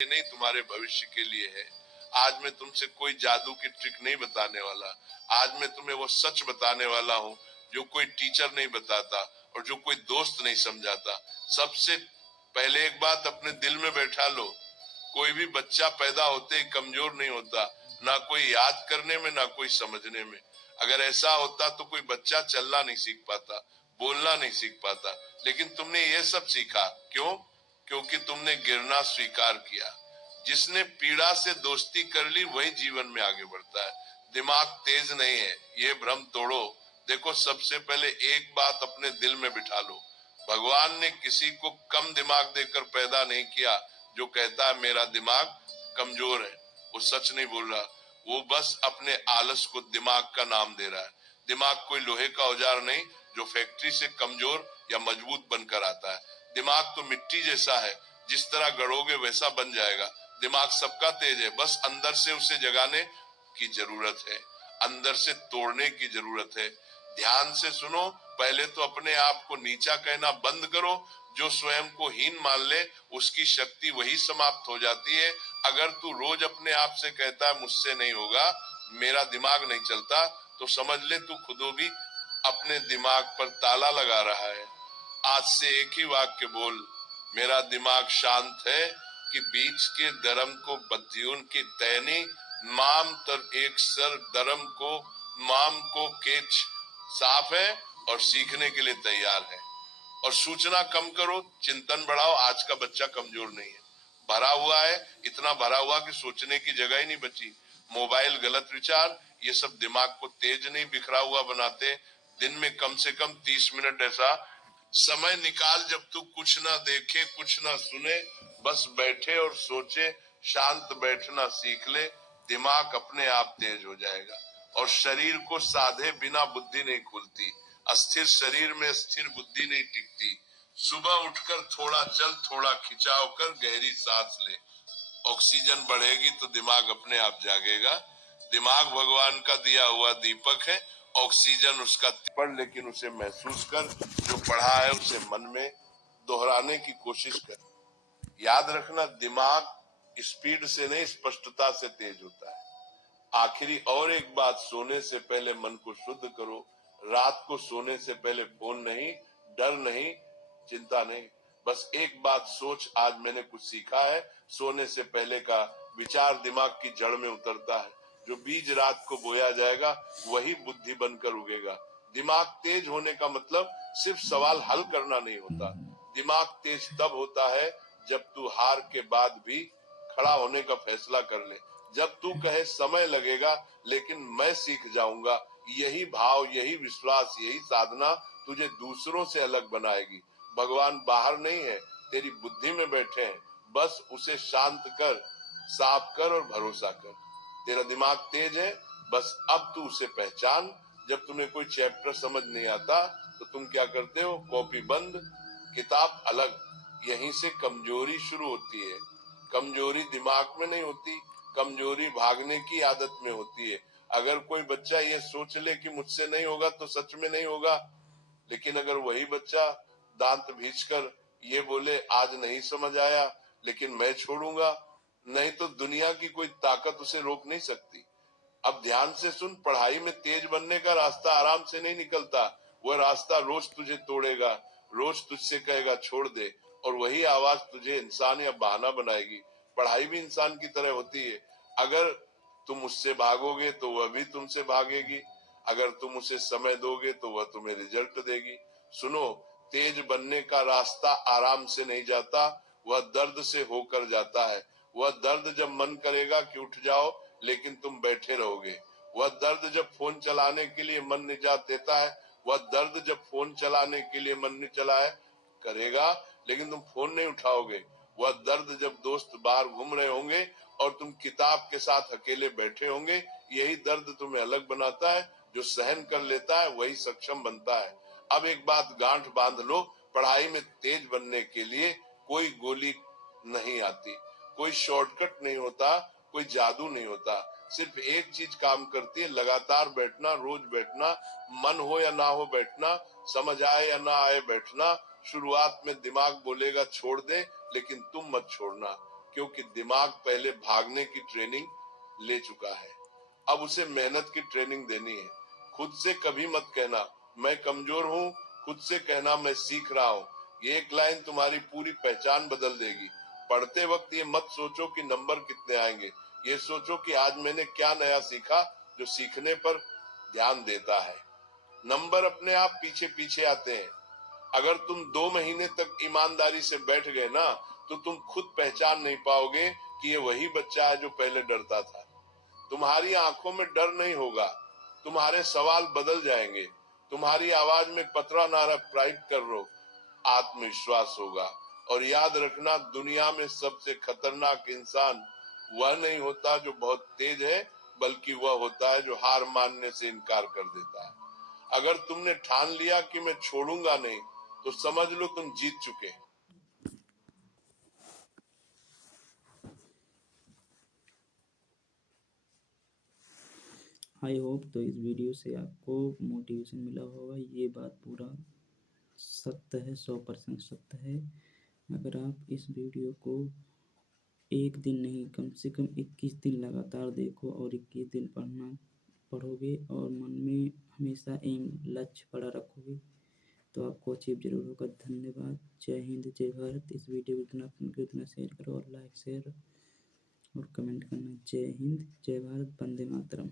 ये नहीं तुम्हारे भविष्य के लिए है। आज मैं तुमसे कोई जादू की ट्रिक नहीं बताने वाला। आज मैं तुम्हें वो सच बताने वाला हूँ जो कोई टीचर नहीं बताता और जो कोई दोस्त नहीं समझाता। सबसे पहले एक बात अपने दिल में बैठा लो, कोई भी बच्चा पैदा होते ही कमजोर नहीं होता, ना कोई याद करने में ना कोई समझने में। अगर ऐसा होता तो कोई बच्चा चलना नहीं सीख पाता, बोलना नहीं सीख पाता। लेकिन तुमने ये सब सीखा क्यों? क्योंकि तुमने गिरना स्वीकार किया। जिसने पीड़ा से दोस्ती कर ली वही जीवन में आगे बढ़ता है। दिमाग तेज नहीं है, ये भ्रम तोड़ो। देखो, सबसे पहले एक बात अपने दिल में बिठा लो, भगवान ने किसी को कम दिमाग देकर पैदा नहीं किया जो कहता है मेरा दिमाग कमजोर है। वो सच नहीं बोल रहा, वो बस अपने आलस को दिमाग का नाम दे रहा है। दिमाग कोई लोहे का औजार नहीं जो फैक्ट्री से कमजोर या मजबूत बनकर आता है। दिमाग तो मिट्टी जैसा है, जिस तरह गढ़ोगे वैसा बन जाएगा। दिमाग सबका तेज है, बस अंदर से उसे जगाने की जरूरत है, अंदर से तोड़ने की जरूरत है। ध्यान से सुनो, पहले तो अपने आप को नीचा कहना बंद करो। जो स्वयं को हीन मान ले उसकी शक्ति वही समाप्त हो जाती है। अगर तू रोज अपने आप से कहता है मुझसे नहीं होगा, मेरा दिमाग नहीं चलता, तो समझ ले तू खुद भी अपने दिमाग पर ताला लगा रहा है। आज से एक ही वाक्य बोल, मेरा दिमाग शांत है कि बीच के दरम को बद्यून की तैनी, माम तर एक सर दरम को माम को केच साफ है और सीखने के लिए तैयार है। और सूचना कम करो, चिंतन बढ़ाओ। आज का बच्चा कमजोर नहीं है, भरा हुआ है, इतना भरा हुआ कि सोचने की जगह ही नहीं बची। मोबाइल, गलत विचार, ये सब दिमाग को तेज नहीं बिखरा हुआ बनाते। दिन में कम से कम 30 मिनट ऐसा समय निकाल जब तू कुछ ना देखे कुछ ना सुने, बस बैठे और सोचे। शांत बैठना सीख ले, दिमाग अपने आप तेज हो जाएगा। और शरीर को साधे बिना बुद्धि नहीं खुलती, अस्थिर शरीर में स्थिर बुद्धि नहीं टिकती। सुबह उठकर थोड़ा चल, थोड़ा खिंचाव कर, गहरी सांस ले। ऑक्सीजन बढ़ेगी तो दिमाग अपने आप जागेगा। दिमाग भगवान का दिया हुआ दीपक है, ऑक्सीजन उसका पढ़, लेकिन उसे महसूस कर। जो पढ़ा है उसे मन में दोहराने की कोशिश कर। याद रखना, दिमाग स्पीड से नहीं स्पष्टता से तेज होता है। आखिरी और एक बात, सोने से पहले मन को शुद्ध करो। रात को सोने से पहले फोन नहीं, डर नहीं, चिंता नहीं, बस एक बात सोच, आज मैंने कुछ सीखा है। सोने से पहले का विचार दिमाग की जड़ में उतरता है। जो बीज रात को बोया जाएगा वही बुद्धि बनकर उगेगा। दिमाग तेज होने का मतलब सिर्फ सवाल हल करना नहीं होता। दिमाग तेज तब होता है जब तू हार के बाद भी खड़ा होने का फैसला कर ले। जब तू कहे समय लगेगा लेकिन मैं सीख जाऊंगा, यही भाव, यही विश्वास, यही साधना तुझे दूसरों से अलग बनाएगी। भगवान बाहर नहीं है, तेरी बुद्धि में बैठे हैं। बस उसे शांत कर, साफ कर और भरोसा कर। तेरा दिमाग तेज है, बस अब तू उसे पहचान। जब तुम्हें कोई चैप्टर समझ नहीं आता तो तुम क्या करते हो? कॉपी बंद, किताब अलग। यहीं से कमजोरी शुरू होती है। कमजोरी दिमाग में नहीं होती, कमजोरी भागने की आदत में होती है। अगर कोई बच्चा ये सोच ले कि मुझसे नहीं होगा तो सच में नहीं होगा। लेकिन अगर वही बच्चा दांत भींचकर ये बोले आज नहीं समझ आया लेकिन मैं छोड़ूंगा नहीं, तो दुनिया की कोई ताकत उसे रोक नहीं सकती। अब ध्यान से सुन, पढ़ाई में तेज बनने का रास्ता आराम से नहीं निकलता। वह रास्ता रोज तुझे तोड़ेगा, रोज तुझसे कहेगा छोड़ दे, और वही आवाज तुझे इंसान या बहाना बनाएगी। पढ़ाई भी इंसान की तरह होती है। अगर तुम उससे भागोगे तो वह भी तुमसे भागेगी। अगर तुम उसे समय दोगे तो वह तुम्हें रिजल्ट देगी। सुनो, तेज बनने का रास्ता आराम से नहीं जाता, वह दर्द से होकर जाता है। वह दर्द जब मन करेगा कि उठ जाओ लेकिन तुम बैठे रहोगे। वह दर्द जब फोन चलाने के लिए मन निजात देता है। वह दर्द जब फोन चलाने के लिए मन नहीं चलाए करेगा लेकिन तुम फोन नहीं उठाओगे। वह दर्द जब दोस्त बाहर घूम रहे होंगे और तुम किताब के साथ अकेले बैठे होंगे। यही दर्द तुम्हें अलग बनाता है। जो सहन कर लेता है वही सक्षम बनता है। अब एक बात गांठ बांध लो, पढ़ाई में तेज बनने के लिए कोई गोली नहीं आती, कोई शॉर्टकट नहीं होता, कोई जादू नहीं होता। सिर्फ एक चीज काम करती है, लगातार बैठना, रोज बैठना, मन हो या ना हो बैठना, समझ आए या ना आए बैठना। शुरुआत में दिमाग बोलेगा छोड़ दे, लेकिन तुम मत छोड़ना, क्योंकि दिमाग पहले भागने की ट्रेनिंग ले चुका है, अब उसे मेहनत की ट्रेनिंग देनी है। खुद से कभी मत कहना मैं कमजोर हूँ, खुद से कहना मैं सीख रहा हूँ। ये एक लाइन तुम्हारी पूरी पहचान बदल देगी। पढ़ते वक्त ये मत सोचो कि नंबर कितने आएंगे, ये सोचो कि आज मैंने क्या नया सीखा जो सीखने पर ध्यान देता है। नंबर अपने आप पीछे पीछे आते हैं। अगर तुम 2 महीने तक ईमानदारी से बैठ गए ना, तो तुम खुद पहचान नहीं पाओगे कि ये वही बच्चा है जो पहले डरता था। तुम्हारी आंखों में डर नहीं होगा, तुम्हारे सवाल बदल जाएंगे। तुम्हारी आवाज में पतरा ना प्राइप कर रो, आत्मविश्वास होगा। और याद रखना, दुनिया में सबसे खतरनाक इंसान वह नहीं होता जो बहुत तेज है, बल्कि वह होता है जो हार मानने से इनकार कर देता है। अगर तुमने ठान लिया कि मैं छोड़ूंगा नहीं, तो समझ लो तुम जीत चुके। आई होप तो इस वीडियो से आपको मोटिवेशन मिला होगा। ये बात पूरा सत्य है, 100% सत्य है। अगर आप इस वीडियो को एक दिन नहीं, कम से कम 21 दिन लगातार देखो और 21 दिन पढ़ोगे और मन में हमेशा एम लक्ष्य बड़ा रखोगे, तो आपको अचीव जरूर होगा। धन्यवाद। जय हिंद, जय भारत। इस वीडियो को इतना शेयर करो और लाइक शेयर और कमेंट करना। जय हिंद, जय भारत, वंदे मातरम।